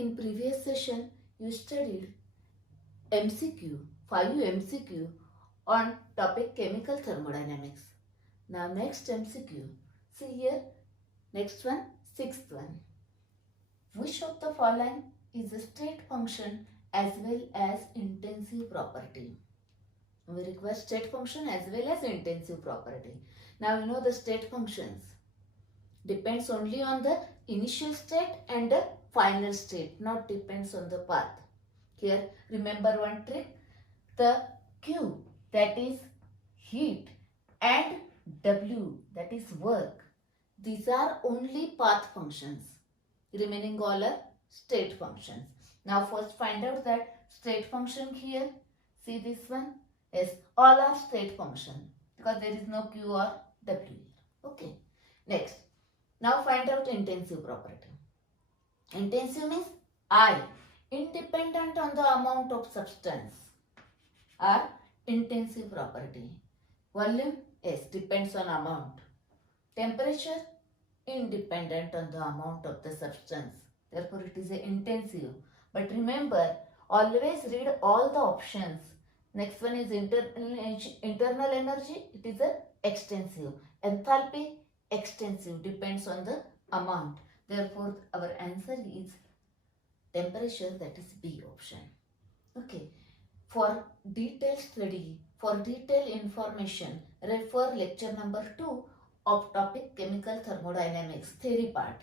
In previous session, you studied MCQ, 5 MCQ on topic chemical thermodynamics. Now next MCQ. See here, next one, sixth one. Which of the following is a state function as well as intensive property? We require state function as well as intensive property. Now you know the state functions depends only on the initial state and the final state, not depends on the path. Here remember one trick, the Q, that is heat, and W, that is work. These are only path functions. Remaining all are state functions. Now first find out that state function here. See this one? Yes, all are state function because there is no Q or W here. Okay. Next. Now find out intensive property. Intensive means I, independent on the amount of substance, are intensive property. Volume, yes, depends on amount. Temperature, independent on the amount of the substance. Therefore, it is a intensive. But remember, always read all the options. Next one is internal energy. It is a extensive. Enthalpy, extensive, depends on the amount. Therefore, our answer is temperature, that is B option. Okay. For detailed study, for detailed information, refer lecture number 2 of topic chemical thermodynamics, theory part.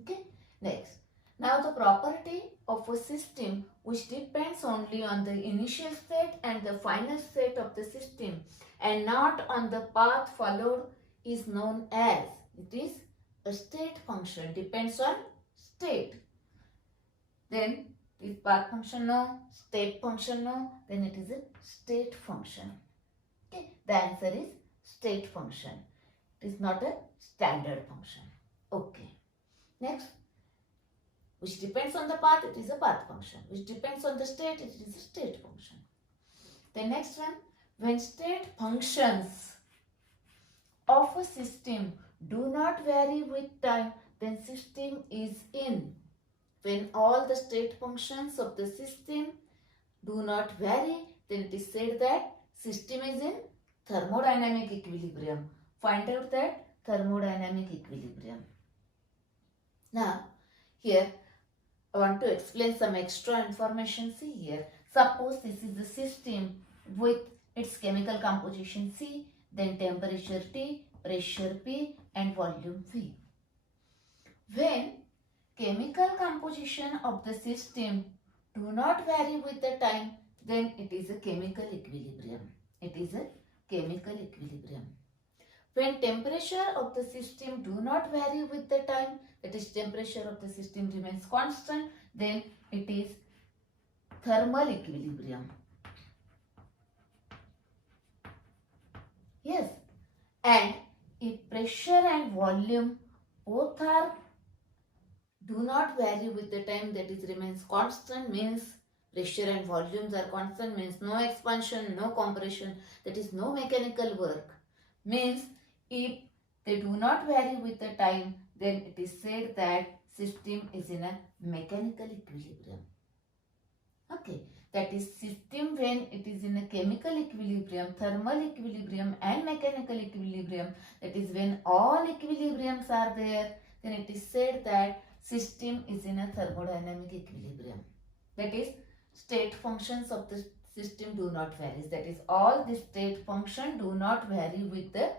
Okay. Next. Now the property of a system which depends only on the initial state and the final state of the system and not on the path followed is known as, it is a state function, depends on state. Then is path function no, state function no, then it is a state function. Okay, the answer is state function. It is not a standard function. Okay. Next, which depends on the path, it is a path function. Which depends on the state, it is a state function. The next one, when state functions of a system do not vary with time, then system is in. When all the state functions of the system do not vary, then it is said that system is in thermodynamic equilibrium. Find out that thermodynamic equilibrium. Now, here I want to explain some extra information. See here, suppose this is the system with its chemical composition C, then temperature T, pressure P and volume V. When chemical composition of the system do not vary with the time, then it is a chemical equilibrium. It is a chemical equilibrium. When temperature of the system do not vary with the time, that is temperature of the system remains constant, then it is thermal equilibrium. Yes, and if pressure and volume both are do not vary with the time, that is remains constant, means pressure and volumes are constant, means no expansion, no compression, that is no mechanical work. Means if they do not vary with the time, then it is said that system is in a mechanical equilibrium. Okay, that is system when it is in a chemical equilibrium, thermal equilibrium and mechanical equilibrium, that is when all equilibriums are there, then it is said that system is in a thermodynamic equilibrium. That is, state functions of the system do not vary. That is, all the state function do not vary with the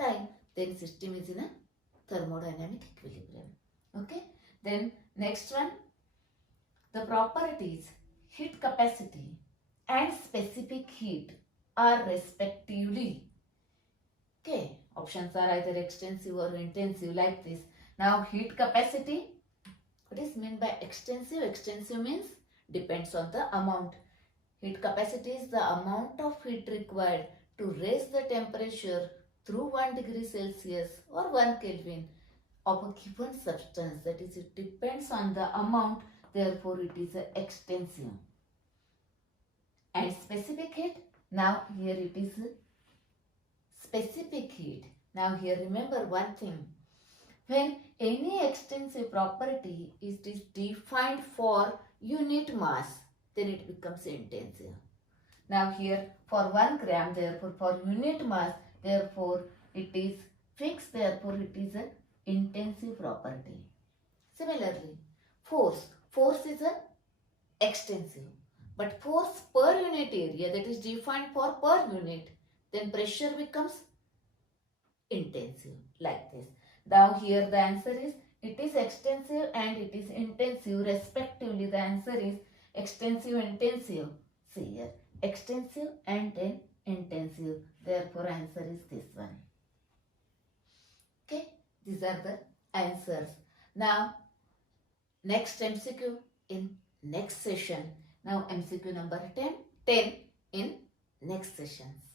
time. Then system is in a thermodynamic equilibrium. Okay. Then next one, the properties heat capacity and specific heat are respectively. Okay. Options are either extensive or intensive like this. Now heat capacity. What is meant by extensive? Extensive means depends on the amount. Heat capacity is the amount of heat required to raise the temperature through 1 degree Celsius or 1 Kelvin of a given substance. That is, it depends on the amount, therefore it is extensive. And specific heat, now here it is specific heat. Now here remember one thing. When any extensive property is defined for unit mass, then it becomes intensive. Now here for 1 gram, therefore for unit mass, therefore it is fixed, therefore it is an intensive property. Similarly, force is an extensive, but force per unit area, that is defined for per unit, then pressure becomes intensive, like this. Now here the answer is, it is extensive and it is intensive respectively. The answer is extensive, intensive. See here, extensive and then intensive. Therefore answer is this one. Okay, these are the answers. Now next MCQ in next session. Now MCQ number 10 in next sessions.